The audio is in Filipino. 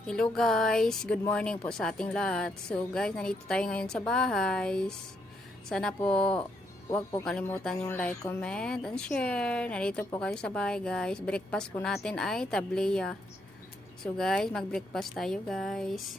Hello guys, good morning po sa ating lahat. So guys, nandito tayo ngayon sa bahay. Sana po wag po kalimutan yung like, comment, and share. Nandito po kayo sa bahay guys. Breakfast po natin ay tableya. So guys, mag-breakfast tayo guys.